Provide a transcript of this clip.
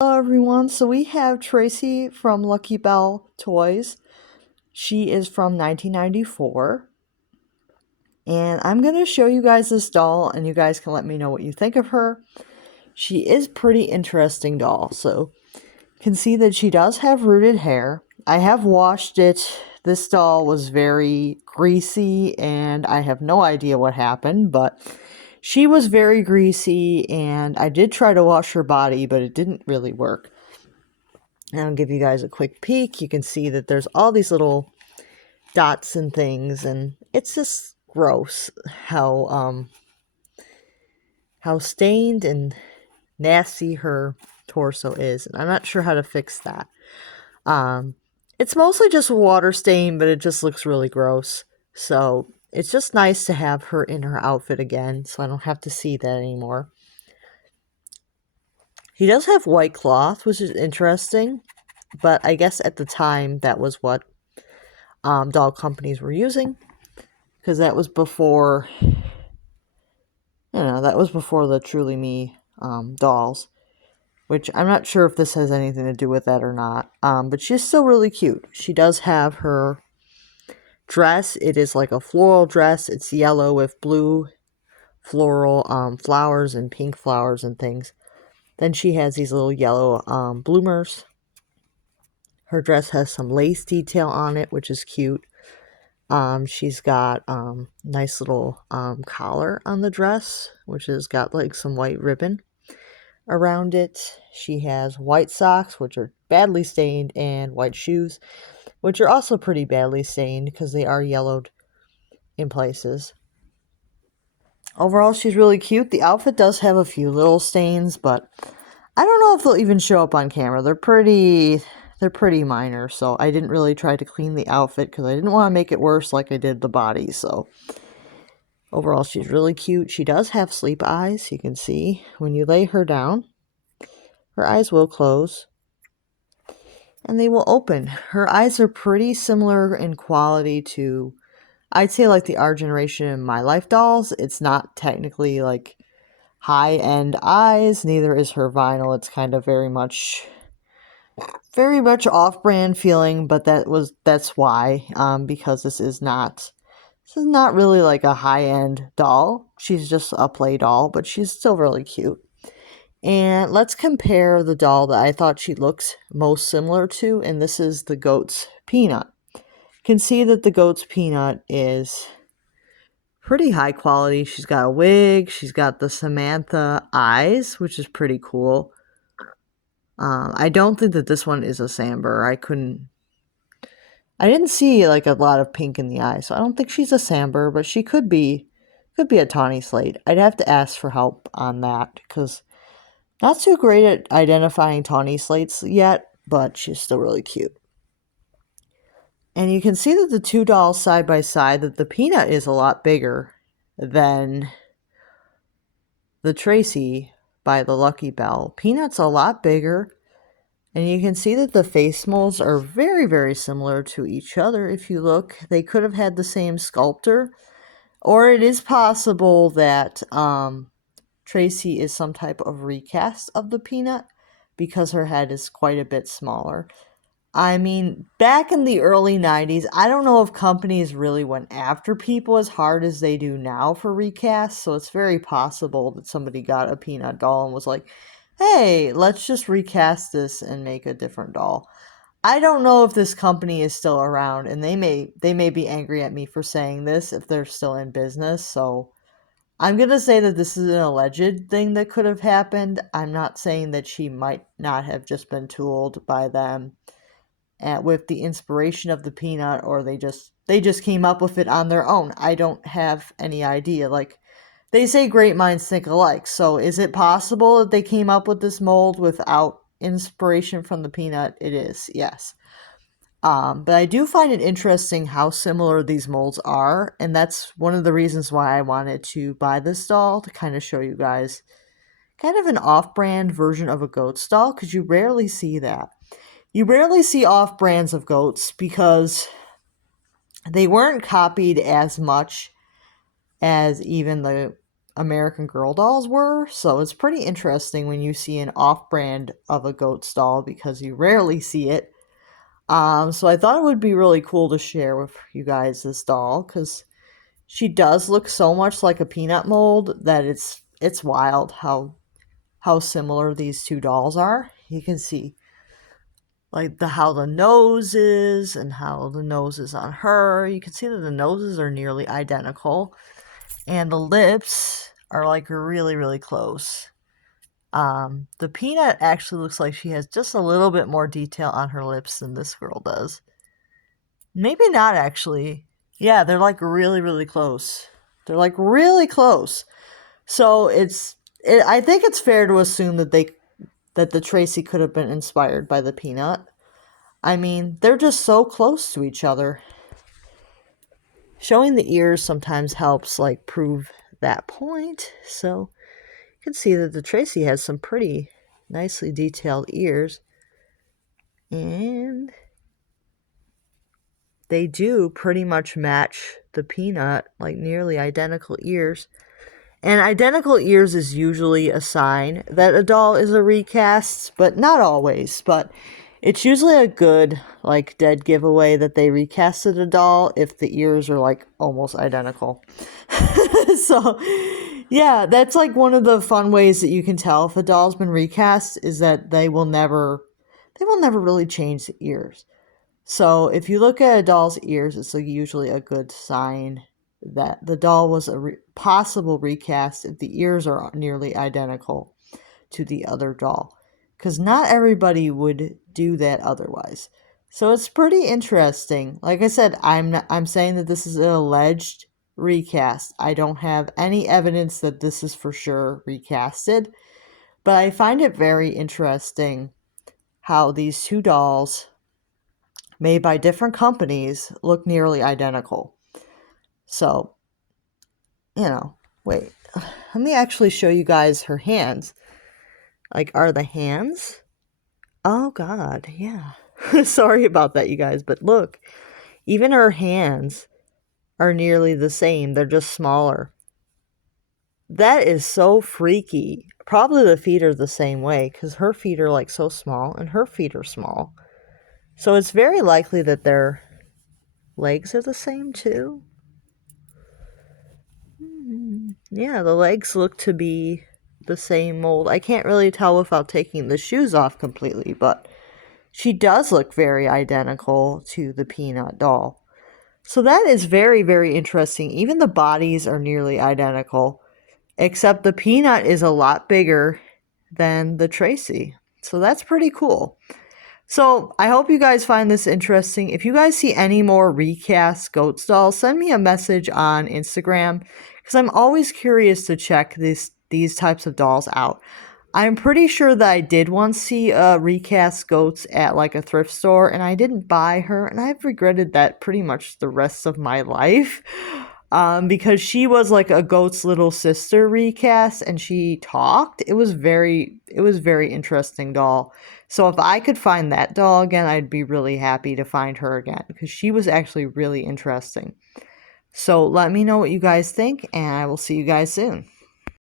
Hello everyone, so we have Tracy from Lucky Bell Toys. She is from 1994. And I'm going to show you guys this doll and you guys can let me know what you think of her. She is pretty interesting doll, so you can see that she does have rooted hair. I have washed it. This doll was very greasy and I have no idea what happened, but she was very greasy and I did try to wash her body, but it didn't really work. And I'll give you guys a quick peek. You can see that there's all these little dots and things, and it's just gross how stained and nasty her torso is. And I'm not sure how to fix that. It's mostly just water stain, but it just looks really gross. So it's just nice to have her in her outfit again, so I don't have to see that anymore. He does have white cloth, which is interesting, but I guess at the time that was what doll companies were using, because that was before, that was before the Truly Me dolls, which I'm not sure if this has anything to do with that or not, but she's still really cute. She does have her dress. It is like a floral dress. It's yellow with blue floral flowers and pink flowers and things. Then she has these little yellow bloomers. Her dress has some lace detail on it, which is cute. She's got nice little collar on the dress, which has got like some white ribbon around it. She has white socks, which are badly stained, and white shoes, which are also pretty badly stained because they are yellowed in places. Overall, she's really cute. The outfit does have a few little stains, but I don't know if they'll even show up on camera. They're pretty minor, so I didn't really try to clean the outfit because I didn't want to make it worse like I did the body. So overall, she's really cute. She does have sleep eyes. You can see when you lay her down, her eyes will close and they will open. Her eyes are pretty similar in quality to, I'd say, like the our generation and My Life dolls. It's not technically like high-end eyes. Neither is her vinyl. It's kind of very much off-brand feeling, but that's why, because this is not really like a high-end doll. She's just a play doll, but she's still really cute. And let's compare the doll that I thought she looks most similar to, and this is the Gotz Peanut. You can see that the Gotz Peanut is pretty high quality. She's got a wig, she's got the Samantha eyes, which is pretty cool. I don't think that this one is a Samber. I didn't see like a lot of pink in the eye, so I don't think she's a Samber, but she could be a tawny slate. I'd have to ask for help on that because not too great at identifying tawny slates yet, but she's still really cute. And you can see that the two dolls side by side, that the Peanut is a lot bigger than the Tracy by the Lucky Bell. Peanut's a lot bigger. And you can see that the face molds are very, very similar to each other. If you look, they could have had the same sculptor. Or it is possible that Tracy is some type of recast of the Peanut because her head is quite a bit smaller. I mean, back in the early 90s, I don't know if companies really went after people as hard as they do now for recasts. So it's very possible that somebody got a Peanut doll and was like, hey, let's just recast this and make a different doll. I don't know if this company is still around, and they may be angry at me for saying this if they're still in business. So I'm going to say that this is an alleged thing that could have happened. I'm not saying that she might not have just been tooled by them with the inspiration of the Peanut, or they just came up with it on their own. I don't have any idea. Like, they say great minds think alike, so is it possible that they came up with this mold without inspiration from the Peanut? It is, yes. But I do find it interesting how similar these molds are, and that's one of the reasons why I wanted to buy this doll, to kind of show you guys kind of an off-brand version of a Gotz doll, because you rarely see that. You rarely see off-brands of Gotz because they weren't copied as much as even the American Girl dolls were. So it's pretty interesting when you see an off-brand of a gotz doll because you rarely see it. So I thought it would be really cool to share with you guys this doll because she does look so much like a peanut mold that it's wild how similar these two dolls are. You can see like how the nose is and how the nose is on her. You can see that the noses are nearly identical and the lips are like really, really close. The peanut actually looks like she has just a little bit more detail on her lips than this girl does. Maybe not actually. Yeah, they're like really, really close. They're like really close. So I think it's fair to assume that the Traci could have been inspired by the peanut. I mean, they're just so close to each other. Showing the ears sometimes helps like prove that point. So you can see that the Traci has some pretty nicely detailed ears. And they do pretty much match the peanut, like nearly identical ears. And identical ears is usually a sign that a doll is a recast, but not always. But it's usually a good, like, dead giveaway that they recasted a doll if the ears are, like, almost identical. So, yeah, that's, like, one of the fun ways that you can tell if a doll's been recast is that they will never really change the ears. So, if you look at a doll's ears, it's like usually a good sign that the doll was a possible recast if the ears are nearly identical to the other doll, because not everybody would do that otherwise. So it's pretty interesting. Like I said, I'm saying that this is an alleged recast. I don't have any evidence that this is for sure recasted, but I find it very interesting how these two dolls made by different companies look nearly identical. So, wait, let me actually show you guys her hands. Like, are the hands? Oh, God, yeah. Sorry about that, you guys, but look, even her hands are nearly the same. They're just smaller. That is so freaky. Probably the feet are the same way because her feet are, like, so small and her feet are small. So it's very likely that their legs are the same, too. Yeah, the legs look to be the same mold. I can't really tell without taking the shoes off completely, but she does look very identical to the peanut doll. So that is very, very interesting. Even the bodies are nearly identical, except the peanut is a lot bigger than the Traci. So that's pretty cool. So I hope you guys find this interesting. If you guys see any more recast gotz dolls, send me a message on Instagram because I'm always curious to check these types of dolls out. I'm pretty sure that I did once see a recast gotz at like a thrift store and I didn't buy her, and I've regretted that pretty much the rest of my life. Because she was like a gotz little sister recast and she talked. It was very interesting doll. So if I could find that doll again, I'd be really happy to find her again because she was actually really interesting. So let me know what you guys think and I will see you guys soon.